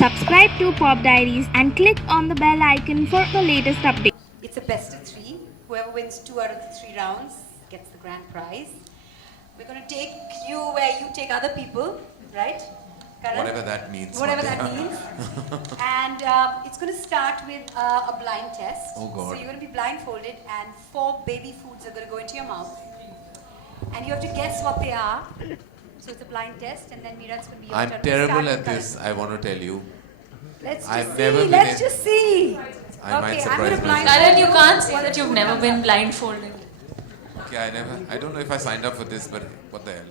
Subscribe to Pop Diaries and click on the bell icon for the latest updates. It's a best of three. Whoever wins 2 out of the 3 rounds gets the grand prize. We're going to take you where you take other people, right? Karan? Whatever that means. Whatever that means. And it's going to start with a blind test. Oh, God. So you're going to be blindfolded and 4 baby foods are going to go into your mouth. And you have to guess what they are. So it's a blind test, and then Meera, it's going to be your turn. I'm We'll terrible start at with Karan. this, I want to tell you. Let's just I've see. never been Let's in- just see. I might Okay, I'm surprise going to myself. blindfold Karan, you can't say that you've never been blindfolded. Okay, I don't know if I signed up for this, but what the hell.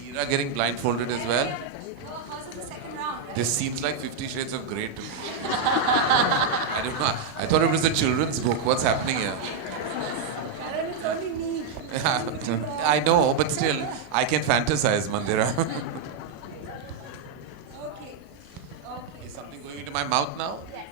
Meera getting blindfolded as well? This seems like 50 Shades of Grey to me. I don't know. I thought it was a children's book. What's happening here? Karan, it's only me. I know, but still, I can fantasize, Mandira. Okay. Is something going into my mouth now? Okay.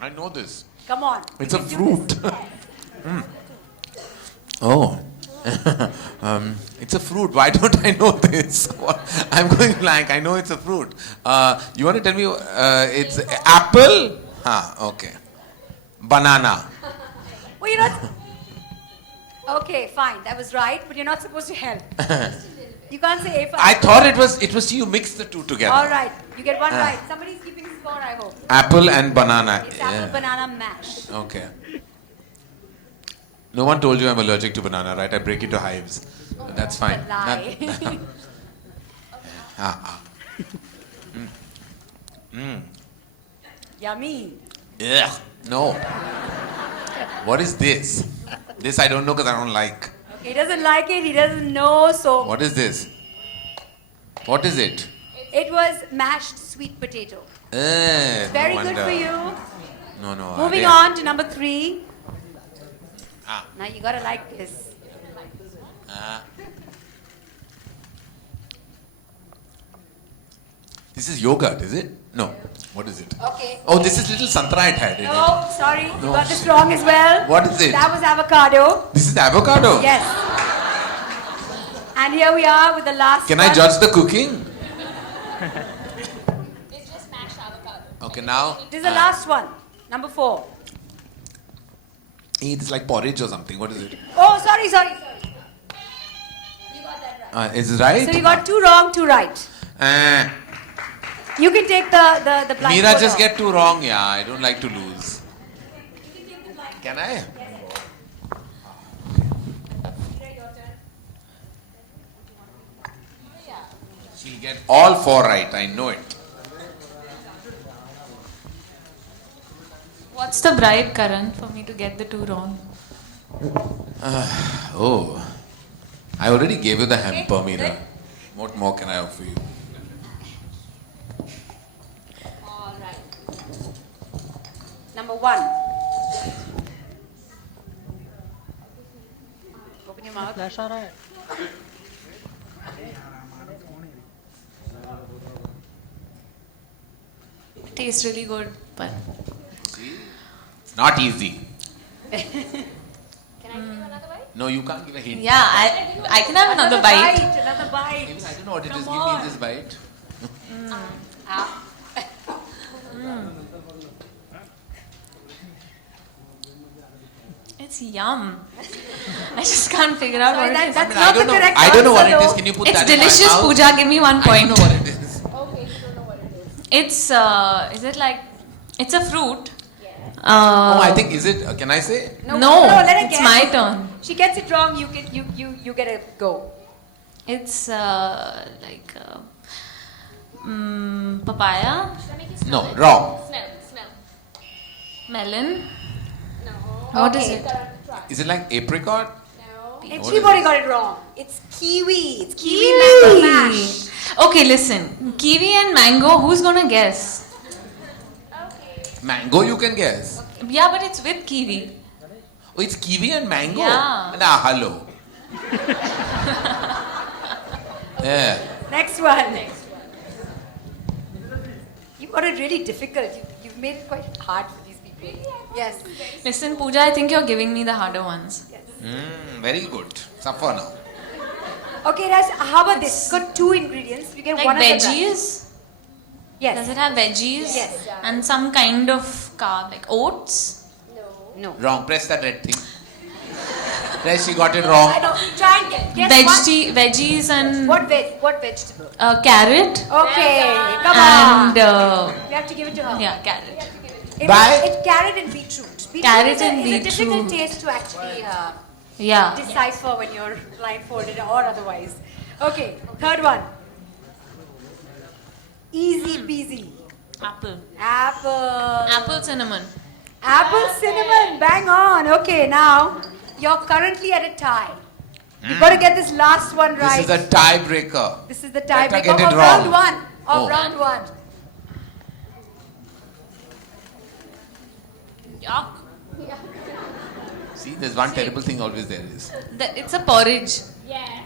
I know this. Come on. It's you a can do fruit. this. Oh. It's a fruit. Why don't I know this? I'm going blank. I know it's a fruit. You want to tell me it's apple? Okay. Banana. Well, you're not. Okay, fine. That was right, but you're not supposed to help. You can't say A for I thought it was you mix the two together. All right. You get one right. Somebody's keeping score, I hope. Apple and banana. It's apple banana mash. Okay. No one told you I'm allergic to banana, right? I break into hives. That's fine. Lie. Yummy. Ugh. No. What is this? This I don't know because I don't like. Okay, he doesn't like it. He doesn't know. So What is this? What is it? it was mashed sweet potato. Very no good wonder. for you. No. Moving they- on to number 3. Ah. Now you gotta like this. This is yogurt, is it? No. What is it? Okay. Oh, this is little santra it had in it. No, sorry. You No, got this shit. wrong as well. What is it? That was avocado. This is avocado. Yes. And here we are with the last Can one. I judge the cooking? It's just mashed avocado. Okay, now. This is the last one. Number 4. It's like porridge or something. What is it? Oh, sorry. You got that right. Is it right? So you got 2 wrong, 2 right. Uh, You can take the blind. Meera just get too wrong, yeah. I don't like to lose. Can I? She'll get all 4 right, I know it. What's the bribe, Karan, for me to get the 2 wrong? Oh. I already gave you the hamper, Meera. What more can I offer you? All right. Number 1. Open your mouth. Tastes really good, but It's not easy. Can I give another bite? No, you can't give a hint. yeah, I can have another bite. Another bite. Even I don't know what it Come is. on. Give me this bite. Ah. It's yum. I just can't figure out Sorry, what it is. that's I not the don't know. correct I don't know what answer, it is. though. Can you put It's that in my delicious, mouth? Pooja. Give me 1 I don't point. know what it is. It's is it like it's a fruit? Oh, I think is it? Can I say? no, let her it's guess. my turn. She gets it wrong, you get a go. It's like papaya, No, wrong. melon. What is it? Is it like apricot? coffee. Everybody got it wrong. It's kiwi. It's kiwi mango mash. Okay, listen. Kiwi and mango, who's gonna guess? Mango, you can guess. Yeah, but it's with kiwi. Oh, it's kiwi and mango? Yeah. Nah, hello. Yeah. Next one. You got it really difficult. You've made it quite hard for these people. Yes. Listen, Pooja, I think you're giving me the harder ones. Very good. Suffer now. Okay, Raj, how about this? It's got two ingredients. You get Like one of the veggies? Yes. Does it have veggies? Yes. And some kind of carb, like oats? No. Wrong. Press that red thing. Press, she got it wrong. I know. Try and guess Veggies and What vegetable? carrot. Okay, come on. And We have to give it to her. yeah, carrot. It's carrot and beetroot. Carrot is and a difficult beetroot. taste to actually Yeah. decipher when you're blindfolded or otherwise. Okay, third one. Easy peasy. Apple. Apple. Apple cinnamon. Apple cinnamon. Bang on. Okay, now you're currently at a tie. You've got to get this last one right. This is the tiebreaker. This is the Better tiebreaker get it of wrong. round one. Of Oh. round one. Yuck. See, there's one terrible thing always there is. It's a porridge. Yes.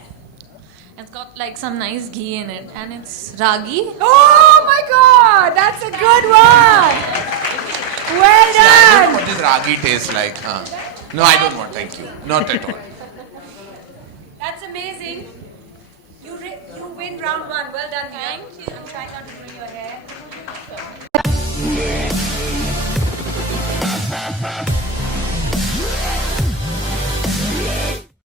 It's got like some nice ghee in it, and it's ragi. Oh my God, that's a good one. Well See, I don't know done. what this ragi tastes like. No, I don't want. Thank you. Not at all. That's amazing. You win round one. Well done, Mia. Thank you. I'm trying not to ruin your hair.